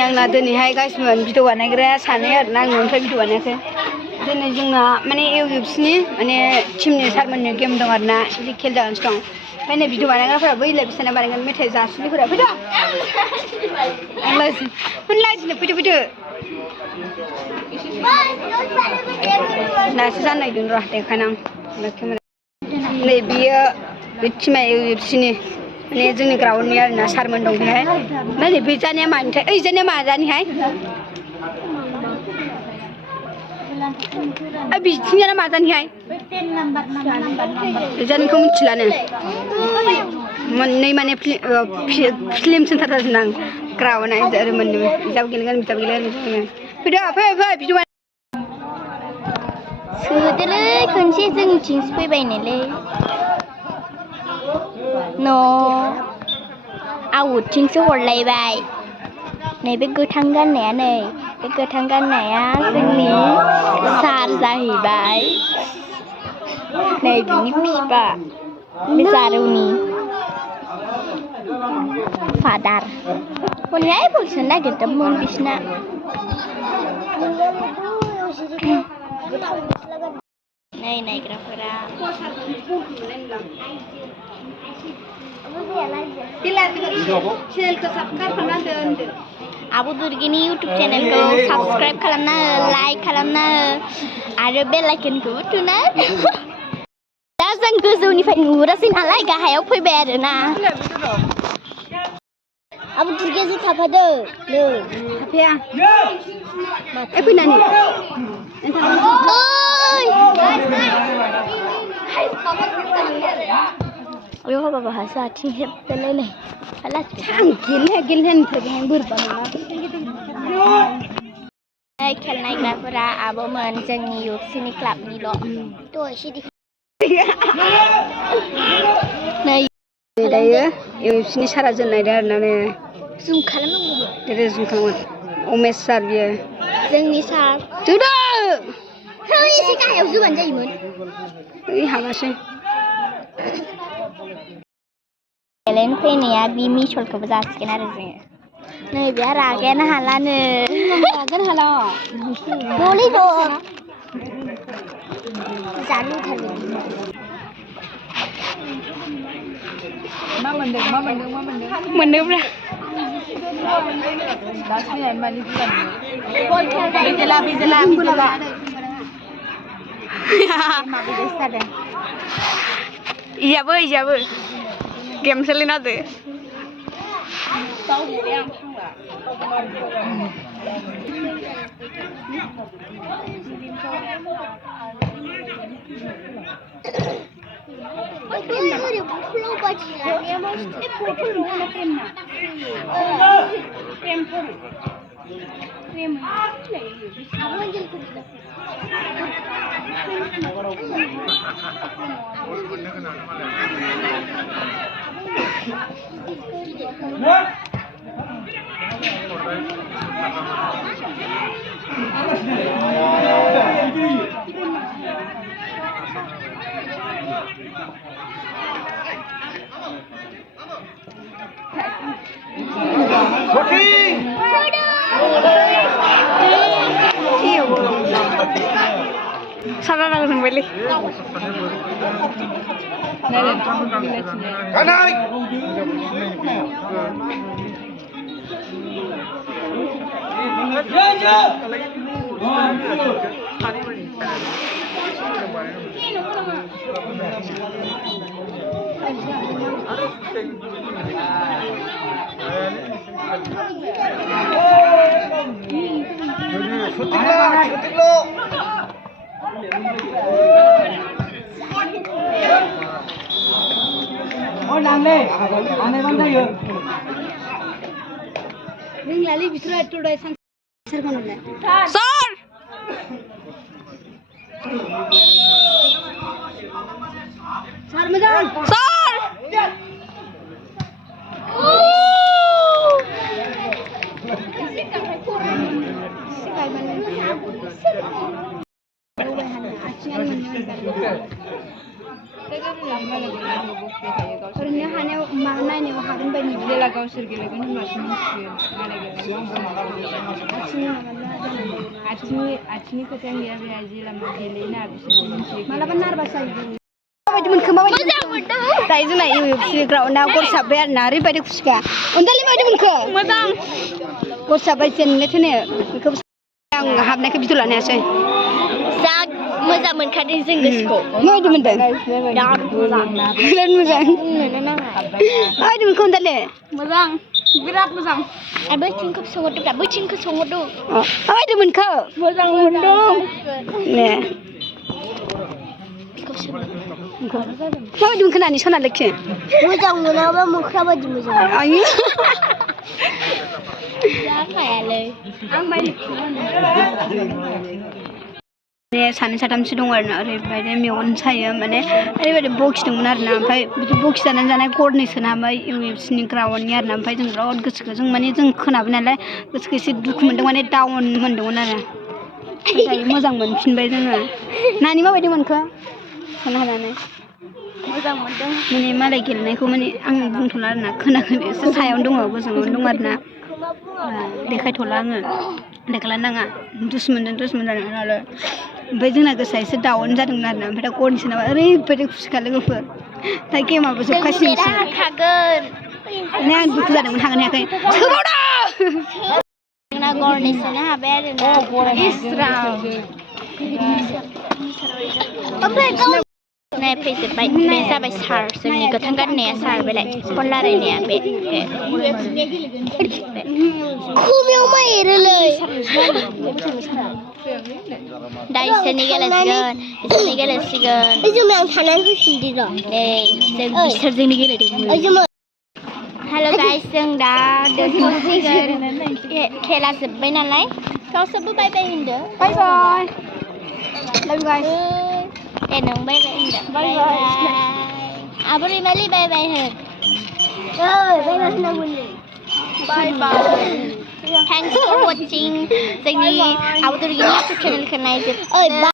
आंना दिनैहाय गासिमोन भिडिअ बानायग्राया सानै आरोना आं न'निफ्राय भिडिअ बानायाखै दिनै जोंना माने इउएफसिनि माने टिमनि सारमोननि गेम दं आरोना बिदि खेल जागासिनो दं ओमफ्राय नै भिडिअ बानायग्राफोरा बैलाय बिसोरना बानायगोन मेथाइ जासुलिफोरा फैदो आं लाजिनो फैदो दासो जानो नागिरदों र' देखायनां नै बियो बे टिमा इउएफसिनि माने जोंनि ग्राउन्डनि आरोना सारमोन दं बेहाय ओमफ्राय नै बे जानाया मानिथाय ओइ जानाया माजानिहाय बिथिंजाना माजानिहाय जानिखौ मिथिलानो मोननै माने फिल्म सेन्टार जादों आं ग्राउन्डआ ओरै मोननैबो बिजाबो गेलेगोन फैदो फै भिडिअ सोदोलै खनसे जोंनिथिंसो फैबायनोलै न' आउटथिंसो हरलायबाय नै बे गोथां गाननाया नै बे गोथां गाननाया जोंनि सार जाहैबाय नै बिनि बिफा बे जारौनि फादार हनैहाय बल सोनो नागिरदोंमोन बिसिना नै नायग्राफोरा आब' दुर्गिनि इउटुब चेनेलखौ साबस्क्राइब खालामना हो लाइक खालामना हो आरो बेल आइकनखौबो थुना दा जों गोजौनिफ्राय नुहुरासै नालाय गाहायाव फैबाय आरोना आब' दुर्गियासो थाफादो नै थाफाया फैनानै आयौ हाबाबा हासो आथिं हेबलायलाय गेलेनायनिफ्राय बोरबा खेल नायग्राफोरा आब'मोन जोंनि इउएफसिनि क्लाबनिल' नै दायो इउएफसिनि सारा जों नायदों आरोना नै जुम खालामनांगौ जुम खालामगोन उमेश सार बियो जोंनि सार जोदो एसे गाहायाव जोबानो जायोमोन ओइ हाबासै गेलेनो फैनाया बे मिसलखौबो जासिगोन आरो जोङो नै बे रागायानो हालानो रागायानो हाला दलै द' जानो होथारगोन मा मोनदों मोनदोंब्रा दा सायानो मानि बिजेला इयाबो गेम सोलिना दो सारा नांगौ थांबायलै नोंलाय बिथोराय टुडाय सानसेरखौ नोंलाय सर सार मोजां सर ओरैनो हानायाव मा नायनायाव हागोन बायदि जेला गावसोर गेलेगोन होनबासो मिथिगोन मालाय गेलेगोन आथिंनि खोथायानो गैया बे जेला गेलेयोना बिसोरसो मिथियो मालाबा नार्भास जायो माबायदि मोनखो दायो जोंना UFC ग्राउन्डआव गल साब्बाय आरोना ओरैबायदि खुसिखा अनजालि माबायदि मोनखो मोजां गल साब्बाय जेननो थोनो बेखौ आं हाबनायखौ भिडिअ लानो हायासै जा मोजां मोनखादों जों गोसोखौ माबायदि मोनदों बिराद मोजां बिराद मोजां बुंनोनो नाङा माबायदि मोनखो अनजालि मोजां बिराद मोजां बैथिंखौ सोंहरदोब्रा बैथिंखौ सोंहरदो माबायदि मोनखो मोजां मोनदों ने माबायदि मोनखो नानि सना लोखि मोजां मोनाबा मोख्रा बायदि मोजां आयु जाखायालै आं सानै साथामसो दं आरोना ओरैबायदि मेगन सायो माने ओरैबायदि बखिदोंमोन आरोना ओमफ्राय बिदि बखि जानानै जानाय गरनै सोनाबाय UFC ग्राउन्डनि आरोना ओमफ्राय जों बिराद गोसोखौ जों माने जों खोनाबाय नालाय गोसोखौ एसे दुखु मोनदों माने डाउन मोनदोंमोन आरो ओमफ्राय मोजां मोनफिनबाय जोङो नानि माबायदि मोनखो खोना हानानै मोजां मोनदों माने मालाय गेलेनायखौ माने आं बुंथ'ला आरोना खोनाखै एसे सायावनो दङ गोजौआवनो दं आरोना देखायथ'ला आङो देखायला नाङा दुस मोनदों आरो ओमफ्राय जोंना गोसोआ एसे डाउन जादोंमोन आरोना ओमफ्य दा गरनै सोनाबा ओरैबायदि खुसिखा लोगोफोर दा गेमाबो जोबखासिगोनसो माने आं दुखु जादोंमोन हागोन हायाखै सोबावदो जोंना गरनै सोनो हाबाय आरोना नै फैजोब्बाय बे जाबाय सार जोंनि गोथां गाननाया सार बेलाय फन रायलायनाया बे खोमायाव मा एरोलै दा इसोरनि गेलेसिगोन जों आं थानानै होसिनदि र' जों बिसोरजोंनो गेलेदोंमोन हेल' गाइस जों दा दोनथ'सिगोन खेला जोब्बाय नालाय गावसोरबो बाय बाय होनदो बाय बाय लाभ गाइस नों बाय बाय होनदो बाय बाय आब' रैमालि बाय बाय होन बाय बाय होनांगौनो बाय बाय थेंक्स फर वाचिं जोंनि आब' दुर्गिनि इउटुब चेनेलखौ नायजोब